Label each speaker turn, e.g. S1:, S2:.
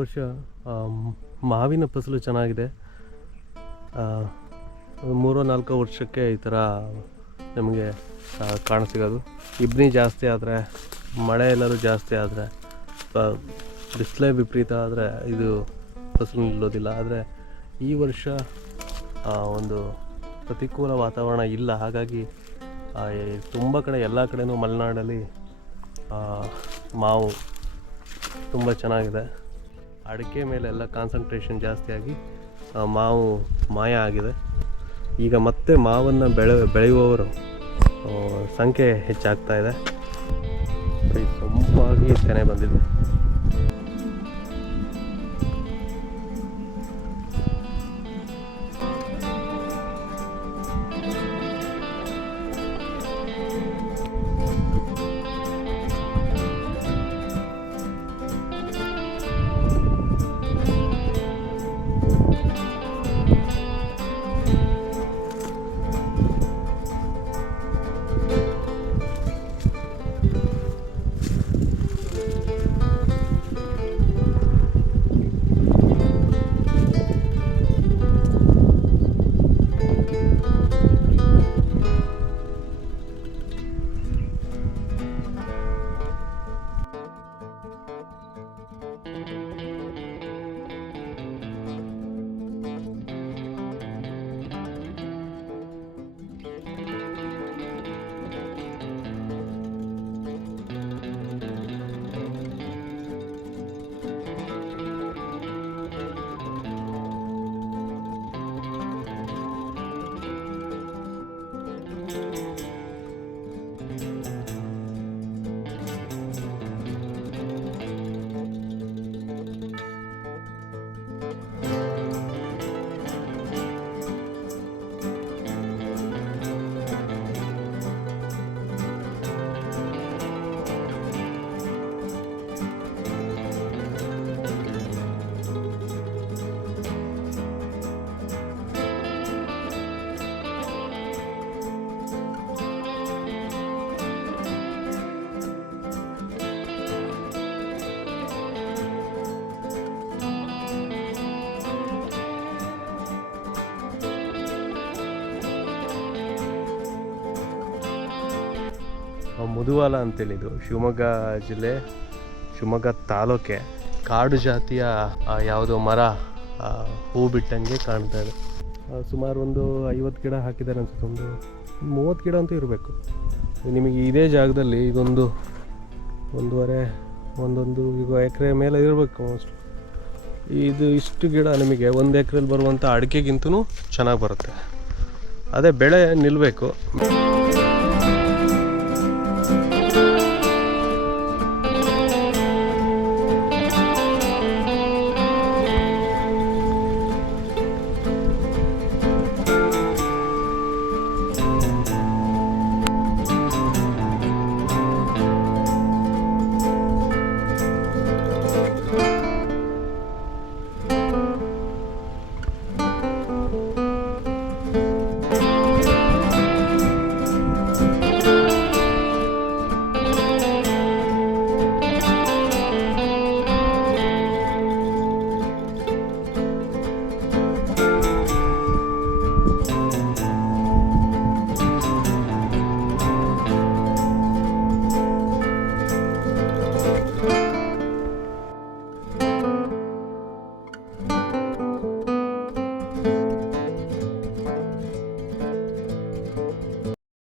S1: ವರ್ಷ ಮಾವಿನ ಫಸಲು ಚೆನ್ನಾಗಿದೆ. ಮೂರೋ ನಾಲ್ಕು ವರ್ಷಕ್ಕೆ ಈ ಥರ ನಮಗೆ ಕಾಣಸಿಗೋದು. ಇಬ್ಬನಿ ಜಾಸ್ತಿ ಆದರೆ, ಮಳೆ ಎಲ್ಲರೂ ಜಾಸ್ತಿ ಆದರೆ ಬಿಸಿಲೇ ವಿಪರೀತ ಆದರೆ ಇದು ಫಸಲು ನಿಲ್ಲೋದಿಲ್ಲ. ಆದರೆ ಈ ವರ್ಷ ಒಂದು ಪ್ರತಿಕೂಲ ವಾತಾವರಣ ಇಲ್ಲ. ಹಾಗಾಗಿ ತುಂಬ ಕಡೆ, ಎಲ್ಲ ಕಡೆಯೂ ಮಲೆನಾಡಲ್ಲಿ ಮಾವು ತುಂಬ ಚೆನ್ನಾಗಿದೆ. ಅಡಿಕೆ ಮೇಲೆಲ್ಲ ಕಾನ್ಸಂಟ್ರೇಷನ್ ಜಾಸ್ತಿಯಾಗಿ ಮಾವು ಮಾಯ ಆಗಿದೆ. ಈಗ ಮತ್ತೆ ಮಾವನ್ನು ಬೆಳೆ, ಬೆಳೆಯುವವರು ಸಂಖ್ಯೆ ಹೆಚ್ಚಾಗ್ತಾ ಇದೆ. ಸೊಂಪಾಗಿ ತೆನೆ ಬಂದಿದೆ. ಮುದುವಾಲ ಅಂತೇಳಿದು ಶಿವಮೊಗ್ಗ ಜಿಲ್ಲೆ, ಶಿವಮೊಗ್ಗ ತಾಲೂಕೆ. ಕಾಡು ಜಾತಿಯ ಯಾವುದೋ ಮರ ಹೂ ಬಿಟ್ಟಂಗೆ ಕಾಣ್ತಾ ಇದೆ. ಸುಮಾರು ಒಂದು ಐವತ್ತು ಗಿಡ ಹಾಕಿದ್ದಾರೆ ಅನ್ಸುತ್ತೆ. ಒಂದು ಮೂವತ್ತು ಗಿಡ ಅಂತೂ ಇರಬೇಕು. ನಿಮಗೆ ಇದೇ ಜಾಗದಲ್ಲಿ ಇದೊಂದು ಒಂದೂವರೆ, ಒಂದೊಂದು ಈಗ ಎಕರೆ ಮೇಲೆ ಇರಬೇಕು ಮೋಸ್ಟ್ ಇದು ಇಷ್ಟು ಗಿಡ ನಿಮಗೆ ಒಂದು ಎಕರೆಲಿ ಬರುವಂಥ ಅಡಿಕೆಗಿಂತೂ ಚೆನ್ನಾಗಿ ಬರುತ್ತೆ. ಅದೇ ಬೆಳೆ ನಿಲ್ಲಬೇಕು